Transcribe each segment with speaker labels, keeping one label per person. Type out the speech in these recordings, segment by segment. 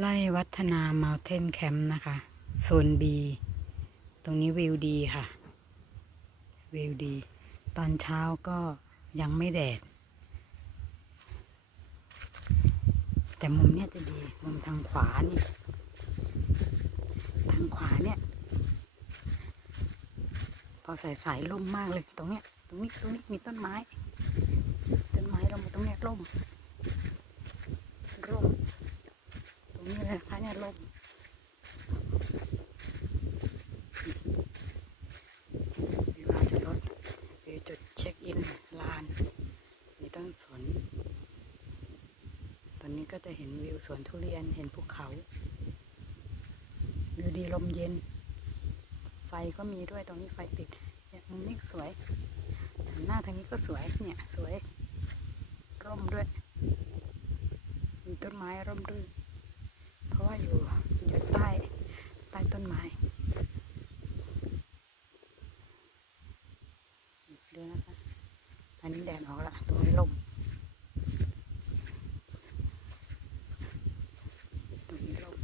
Speaker 1: ไล่วัฒนา Mountain Camp นะคะ โซน B ตรงนี้วิวดีค่ะ วิวดี ตอนเช้าก็ยังไม่แดด แต่มุมเนี้ยจะดี มุมทางขวานี่ ทางขวาเนี่ย พอสายสายล่มมากเลย ตรงเนี้ย ตรงนี้ ตรงนี้มีต้นไม้ ต้นไม้ลงมาตรงเนี้ยร่ม ตรง นี้เลยนะคะเนี่ยร่มวิวลานจอดรถวิวจุดเช็คอินลานมีต้นสวนตอนนี้ก็จะเห็นวิวสวนทุเรียนเห็นภูเขาวิวดีลมเย็น ไฟก็มีด้วยตรงนี้ไฟติดเนี่ยมุมนี้สวยหน้าทางนี้ก็สวยเนี่ยสวยร่มด้วย มีต้นไม้ร่มรื่น ว่าอยู่อยู่ใต้ใต้ต้นไม้ดูนะคะอันนี้แดดออกละตรงนี้ลมตรงนี้ลม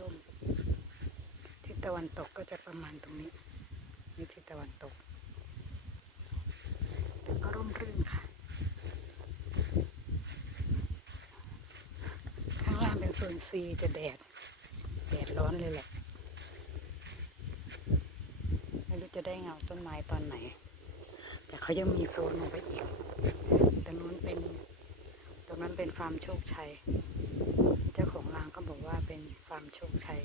Speaker 1: ลมทิศตะวันตกก็จะประมาณตรงนี้นี่ทิศตะวันตก แต่ก็ร่มรื่นค่ะ ข้างล่างเป็นโซนซีจะแดด แดดร้อนเลยแหละ ไม่รู้จะได้เงาต้นไม้ตอนไหน แต่เขายังมีโซนลงไปอีกตรงนู้นเป็นตรงนั้นเป็นฟาร์มโชคชัย เจ้าของร้านก็บอกว่าเป็นฟาร์มโชคชัย